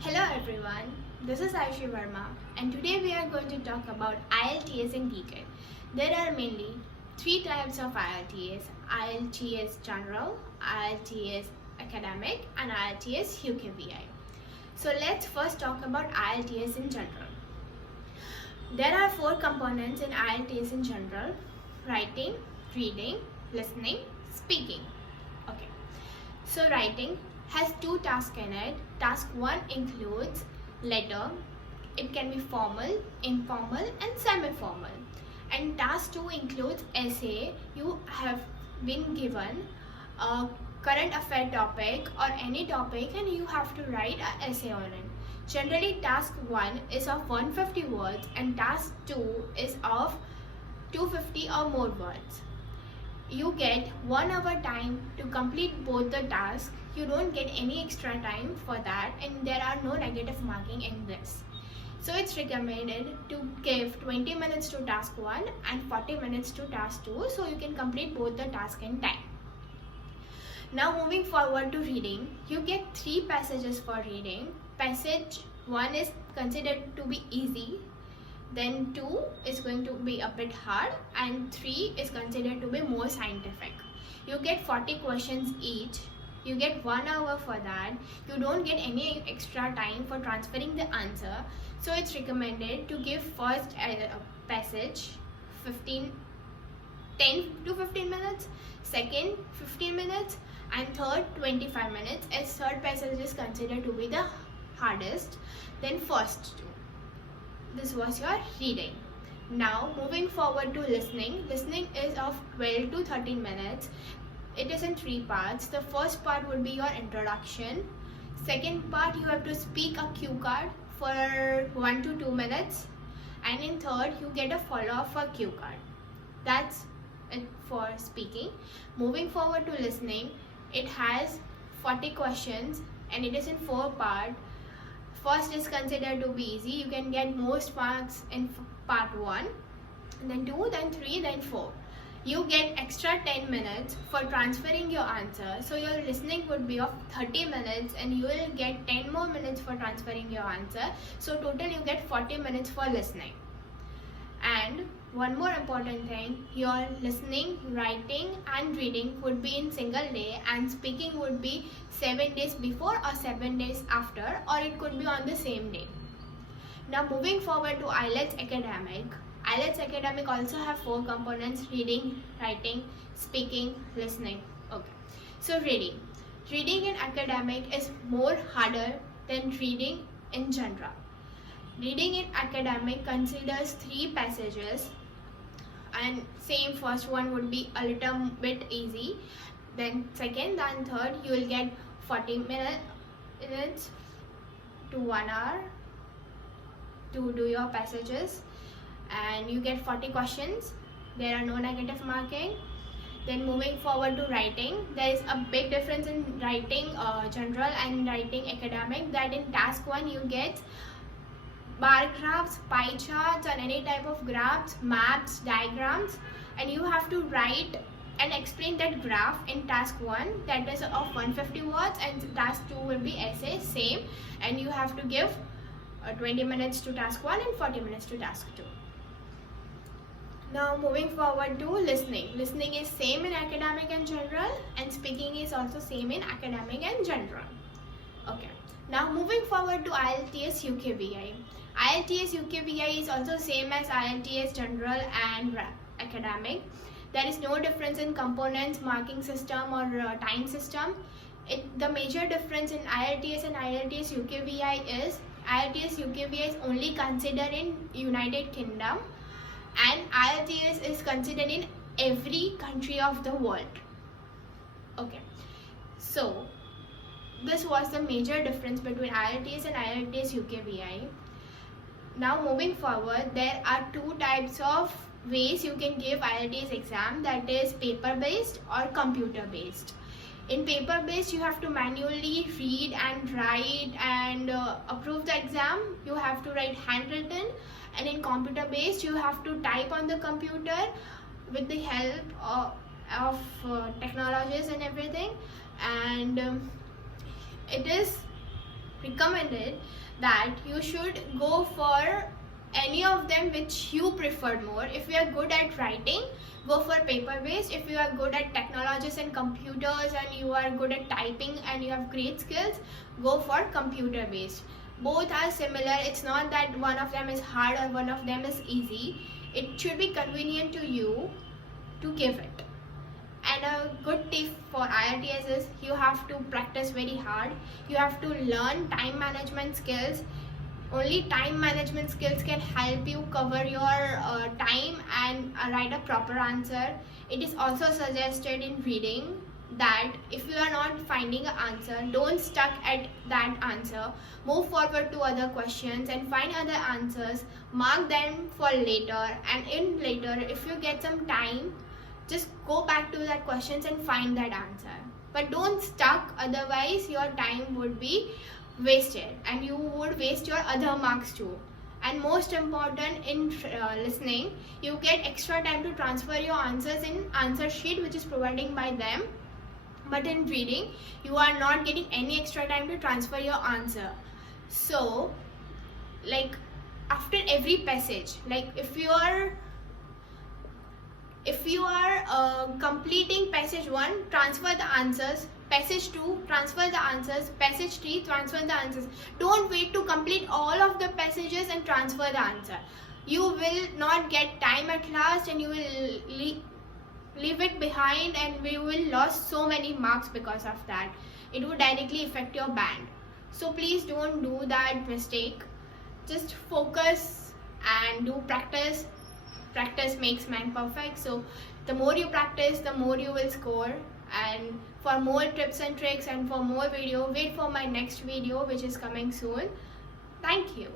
Hello everyone, this is Ayushi Verma and today we are going to talk about IELTS in detail. There are mainly three types of IELTS: IELTS General, IELTS Academic and IELTS UKVI. So let's first talk about IELTS in general. There are four components in IELTS in general: writing, reading, listening, speaking. Okay. So writing has two tasks in it. Task 1 includes letter. It can be formal, informal and semi-formal. And task 2 includes essay. You have been given a current affair topic or any topic and you have to write an essay on it. Generally task 1 is of 150 words and task 2 is of 250 or more words. You get 1 hour time to complete both the tasks. You don't get any extra time for that and there are no negative marking in this. So it's recommended to give 20 minutes to task 1 and 40 minutes to task 2 so you can complete both the tasks in time. Now moving forward to reading, you get 3 passages for reading. Passage 1 is considered to be easy. Then 2 is going to be a bit hard and 3 is considered to be more scientific. You get 40 questions each. You get 1 hour for that. You don't get any extra time for transferring the answer. So it's recommended to give first passage 10 to 15 minutes, second 15 minutes and third 25 minutes, as third passage is considered to be the hardest, then first 2. This was your reading. Now moving forward to listening. Listening is of 12 to 13 minutes. It is in 3 parts. The first part would be your introduction. Second part you have to speak a cue card for 1 to 2 minutes. And in third you get a follow-up for cue card. That's it for speaking. Moving forward to listening. It has 40 questions and it is in 4 parts. First is considered to be easy. You can get most marks in part 1, then 2, then 3, then 4. You get extra 10 minutes for transferring your answer. So your listening would be of 30 minutes and you will get 10 more minutes for transferring your answer. So total you get 40 minutes for listening. And one more important thing, your listening, writing and reading would be in single day and speaking would be 7 days before or 7 days after, or it could be on the same day. Now moving forward to IELTS Academic. IELTS Academic also have 4 components: reading, writing, speaking, listening. Okay. So reading. Reading in academic is more harder than reading in general. Reading in academic considers 3 passages and same first one would be a little bit easy. Then second and third you will get 40 minutes to 1 hour to do your passages and you get 40 questions. There are no negative marking. Then moving forward to writing, there is a big difference in writing general and writing academic, that in task 1 you get bar graphs, pie charts or any type of graphs, maps, diagrams, and you have to write and explain that graph in task 1, that is of 150 words, and task 2 will be essay, same, and you have to give 20 minutes to task 1 and 40 minutes to task 2. Now moving forward to listening. Listening is same in academic and general and speaking is also same in academic and general. Okay. Now moving forward to IELTS UKVI. IELTS UKVI is also same as IELTS general and academic. There is no difference in components, marking system or time system. The major difference in IELTS and IELTS UKVI is IELTS UKVI is only considered in United Kingdom and IELTS is considered in every country of the world. Okay. So this was the major difference between IELTS and IELTS UKVI. Now moving forward, there are 2 types of ways you can give IELTS exam, that is paper based or computer based. In paper based you have to manually read and write and approve the exam. You have to write handwritten, and in computer based you have to type on the computer with the help of technologies and everything, and it is recommended that you should go for any of them which you prefer more. If you are good at writing, go for paper based. If you are good at technologies and computers and you are good at typing and you have great skills, go for computer based. Both are similar. It's not that one of them is hard or one of them is easy. It should be convenient to you to give it. And a good tip for IELTS is you have to practice very hard. You have to learn time management skills. Only time management skills can help you cover your time and write a proper answer. It is also suggested in reading that if you are not finding an answer, don't stuck at that answer. Move forward to other questions and find other answers. Mark them for later, and in later, if you get some time, just go back to that questions and find that answer. But don't stuck, otherwise your time would be wasted and you would waste your other marks too. And most important, in listening, you get extra time to transfer your answers in answer sheet which is providing by them. But in reading, you are not getting any extra time to transfer your answer. So, like after every passage, like if you are completing passage 1, transfer the answers. Passage 2, transfer the answers. Passage 3, transfer the answers. Don't wait to complete all of the passages and transfer the answer. You will not get time at last and you will leave it behind and we will lose so many marks because of that. It would directly affect your band. So please don't do that mistake. Just focus and do practice. Practice makes man perfect. So the more you practice, the more you will score. And for more tips and tricks and for more video, wait for my next video which is coming soon. Thank you.